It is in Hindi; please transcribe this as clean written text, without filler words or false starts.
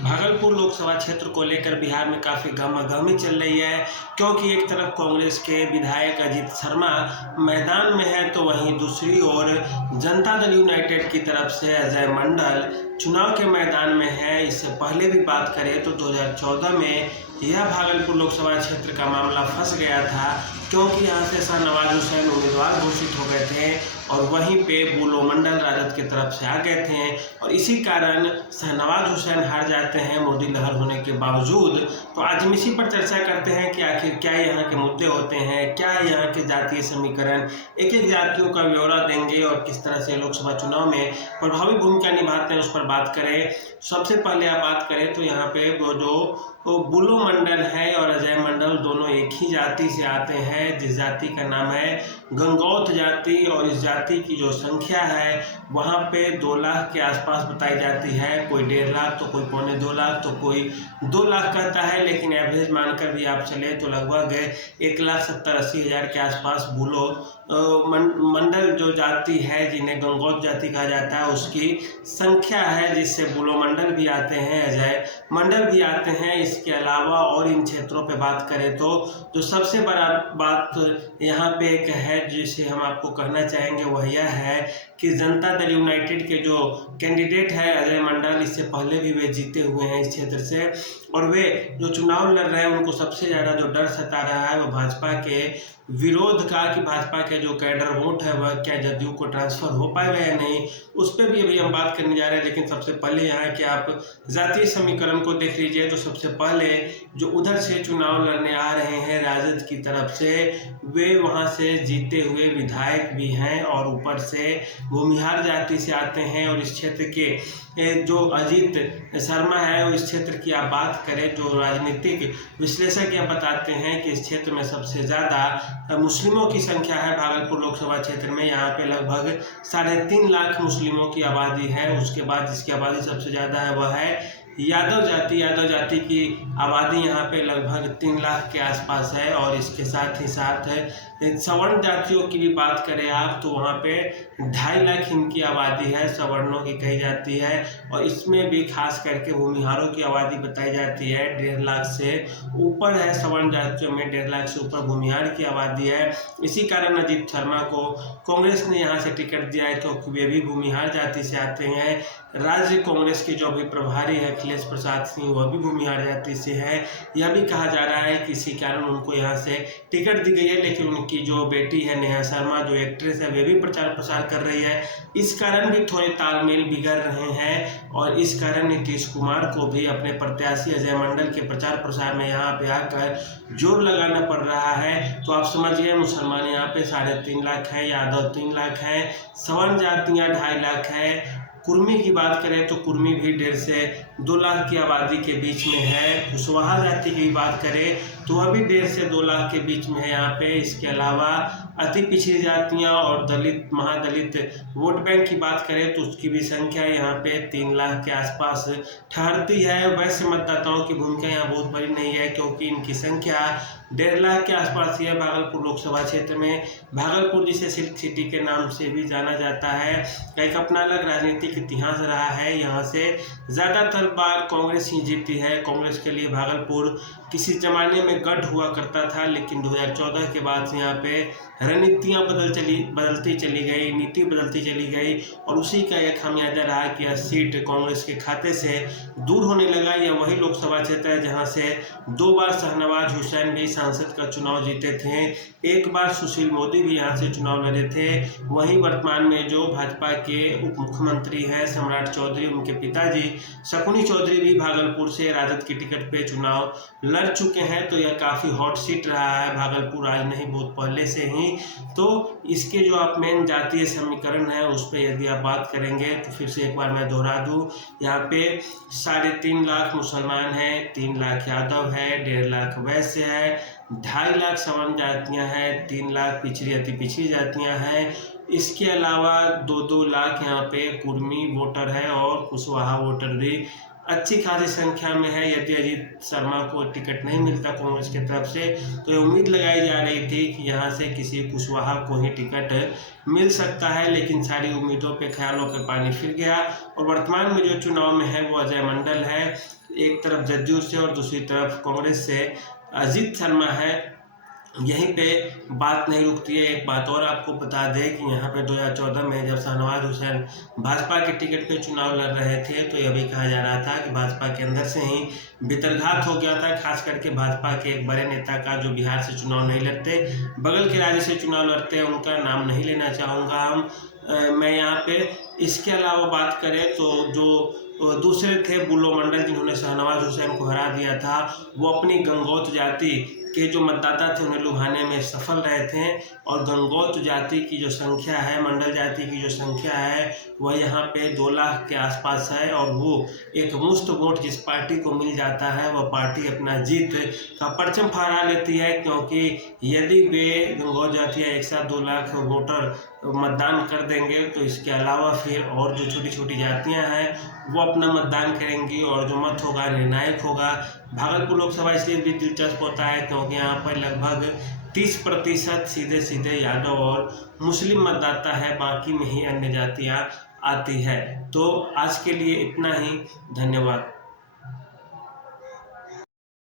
भागलपुर लोकसभा क्षेत्र को लेकर बिहार में काफ़ी गहमागहमी चल रही है, क्योंकि एक तरफ कांग्रेस के विधायक अजीत शर्मा मैदान में है, तो वहीं दूसरी ओर जनता दल यूनाइटेड की तरफ से अजय मंडल चुनाव के मैदान में है। इससे पहले भी बात करें तो 2014 में यह भागलपुर लोकसभा क्षेत्र का मामला फंस गया था, क्योंकि यहाँ से शाहनवाज हुसैन उम्मीदवार घोषित हो गए थे और वहीं पे बुलो मंडल राजद की तरफ से आ गए थे और इसी कारण शाहनवाज हुसैन हार जाते हैं मोदी लहर होने के बावजूद। तो आज हम इसी पर चर्चा करते हैं कि आखिर क्या यहाँ के मुद्दे होते हैं, क्या यहाँ के जातीय समीकरण, एक एक जातियों का ब्यौरा देंगे और किस तरह से लोकसभा चुनाव में प्रभावी भूमिका निभाते हैं, उस पर बात करें। सबसे पहले आप बात करें तो यहाँ पे वो जो बुलो मंडल है और अजय मंडल दोनों एक ही जाति से आते हैं, जिस जाति का नाम है गंगौत जाति, और इस जाति की जो संख्या है वहाँ पे 2 लाख के आसपास बताई जाती है। कोई 1.5 लाख, तो कोई 1.25 लाख, तो कोई 2 लाख कहता है, लेकिन एवरेज मानकर भी आप चले तो लगभग 1,70,80 हज़ार के आसपास बुलो मंडल जो जाति है, जिन्हें गंगौत जाति कहा जाता है, उसकी संख्या है, जिससे बुलो मंडल भी आते हैं, अजय मंडल भी आते हैं। इसके अलावा और इन क्षेत्रों पे बात करें तो जो सबसे बड़ा बात यहाँ पे एक है जिसे हम आपको कहना चाहेंगे वह यह है कि जनता दल यूनाइटेड के जो कैंडिडेट है अजय मंडल, इससे पहले भी वे जीते हुए हैं इस क्षेत्र से, और वे जो चुनाव लड़ रहे हैं उनको सबसे ज़्यादा जो डर सता रहा है वह भाजपा के विरोध का, कि भाजपा के जो कैडर वोट है वह क्या जदयू को ट्रांसफ़र हो पाएगा या नहीं, उस पर भी अभी हम बात करने जा रहे हैं। लेकिन सबसे पहले यहाँ कि आप जातीय समीकरण को देख लीजिए, तो सबसे पहले जो उधर से चुनाव लड़ने आ रहे हैं राजद की तरफ से, वे वहाँ से जीते हुए विधायक भी हैं और ऊपर से भूमिहार जाति से आते हैं। और इस क्षेत्र के जो अजीत शर्मा है और इस क्षेत्र की आप बात करें, जो राजनीतिक विश्लेषक यह बताते हैं कि इस क्षेत्र में सबसे ज़्यादा मुस्लिमों की संख्या है। भागलपुर लोकसभा क्षेत्र में यहाँ पे लगभग 3.5 लाख मुस्लिमों की आबादी है। उसके बाद जिसकी आबादी सबसे ज़्यादा है वह है यादव जाति। यादव जाति की आबादी यहाँ पे लगभग 3 लाख के आसपास है। और इसके साथ ही साथ सवर्ण जातियों की भी बात करें आप तो वहाँ पे 2.5 लाख इनकी आबादी है, सवर्णों की कही जाती है। और इसमें भी खास करके भूमिहारों की आबादी बताई जाती है 1.5 लाख से ऊपर है। सवर्ण जातियों में 1.5 लाख से ऊपर भूमिहार की आबादी है। इसी कारण अजीत शर्मा को कांग्रेस ने यहाँ से टिकट दिया है, क्योंकि वे भी भूमिहार जाति से आते हैं। राज्य कांग्रेस के जो अभी प्रभारी है अखिलेश प्रसाद सिंह, वह भी भूमिहार जाति से है। यह भी कहा जा रहा है कि इसी कारण उनको यहाँ से टिकट दी गई है। लेकिन उनकी जो बेटी है नेहा शर्मा, जो एक्ट्रेस है, वे भी प्रचार प्रसार कर रही है। इस कारण भी थोड़े तालमेल बिगड़ रहे हैं और इस कारण नीतीश कुमार को भी अपने प्रत्याशी अजय मंडल के प्रचार प्रसार में यहाँ पे आकर जोर लगाना पड़ रहा है। तो आप समझिए, मुसलमान यहाँ पे 3.5 लाख हैं, यादव 3 लाख हैं, सवर्ण जातियाँ 2.5 लाख है। कुर्मी की बात करें तो कुर्मी भी 1.5 से 2 लाख की आबादी के बीच में है। कुशवाहा जाति की बात करें तो वह भी 1.5 से 2 लाख के बीच में है यहाँ पे। इसके अलावा अति पिछड़ी जातियाँ और दलित महादलित वोट बैंक की बात करें तो उसकी भी संख्या यहाँ पे 3 लाख के आसपास ठहरती है। वैसे मतदाताओं की भूमिका यहाँ बहुत बड़ी नहीं है, क्योंकि इनकी संख्या 1.5 लाख के आसपास ही है भागलपुर लोकसभा क्षेत्र में। भागलपुर जिसे सिल्क सिटी के नाम से भी जाना जाता है, एक अपना अलग राजनीतिक इतिहास रहा है। यहाँ से ज़्यादातर बार कांग्रेस ही जीती है। कांग्रेस के लिए भागलपुर किसी ज़माने में गढ़ हुआ करता था, लेकिन 2014 के बाद से यहाँ पे रणनीतियाँ बदलती चली गई, नीति बदलती चली गई, और उसी का एक खामियाजा रहा कि यह सीट कांग्रेस के खाते से दूर होने लगा। यह वही लोकसभा क्षेत्र है जहाँ से 2 बार शाहनवाज हुसैन भी सांसद का चुनाव जीते थे, 1 बार सुशील मोदी भी यहाँ से चुनाव लड़े थे। वहीं वर्तमान में जो भाजपा के उप मुख्यमंत्री हैं सम्राट चौधरी, उनके पिताजी शकुनी चौधरी भी भागलपुर से राजद की टिकट पे चुनाव लड़ चुके हैं। तो यह काफ़ी हॉट सीट रहा है भागलपुर, आज नहीं बहुत पहले से ही। तो इसके जो आप मेन जातीय समीकरण है उस पर यदि आप बात करेंगे तो फिर से एक बार मैं दोहरा दूं, यहाँ पे 3.5 लाख मुसलमान हैं, 3 लाख यादव है, 1.5 लाख वैश्य है, 2.5 लाख सवर्ण जातियाँ हैं, 3 लाख पिछड़ी अति पिछड़ी जातियाँ हैं। इसके अलावा 2-2 लाख यहाँ पे कुर्मी वोटर है और कुशवाहा वोटर भी अच्छी खासी संख्या में है। यदि अजीत शर्मा को टिकट नहीं मिलता कांग्रेस की तरफ से तो ये उम्मीद लगाई जा रही थी कि यहाँ से किसी कुशवाहा को ही टिकट मिल सकता है, लेकिन सारी उम्मीदों पे ख्यालों पे पानी फिर गया। और वर्तमान में जो चुनाव में है वो अजय मंडल है। एक तरफ जदयू से और दूसरी तरफ कांग्रेस से अजीत शर्मा है। यहीं पे बात नहीं रुकती है। एक बात और आपको बता दें कि यहाँ पे 2014 में जब शाहनवाज हुसैन भाजपा के टिकट पे चुनाव लड़ रहे थे तो यह भी कहा जा रहा था कि भाजपा के अंदर से ही भितरघात हो गया था, खास करके भाजपा के एक बड़े नेता का, जो बिहार से चुनाव नहीं लड़ते, बगल के राज्य से चुनाव लड़ते हैं। उनका नाम नहीं लेना चाहूँगा मैं यहाँ पे। इसके अलावा बात करें तो जो दूसरे थे बुलो मंडल, जिन्होंने शाहनवाज हुसैन को हरा दिया था, वो अपनी गंगौत जाति के जो मतदाता थे उन्हें लुभाने में सफल रहे थे। और गंगौत जाति की जो संख्या है, मंडल जाति की जो संख्या है, वह यहाँ पे 2 लाख के आसपास है। और वो एक मुश्त वोट जिस पार्टी को मिल जाता है, वह पार्टी अपना जीत का परचम फहरा लेती है। क्योंकि यदि वे गंगौत जाति एक साथ 2 लाख वोटर मतदान कर देंगे तो इसके अलावा फिर और जो छोटी छोटी जातियां हैं वो अपना मतदान करेंगी, और जो मत होगा निर्णायक होगा। भागलपुर लोकसभा इसलिए भी दिलचस्प होता है क्योंकि यहाँ पर लगभग 30% सीधे सीधे यादव और मुस्लिम मतदाता है, बाकी में ही अन्य जातियाँ आती है। तो आज के लिए इतना ही, धन्यवाद।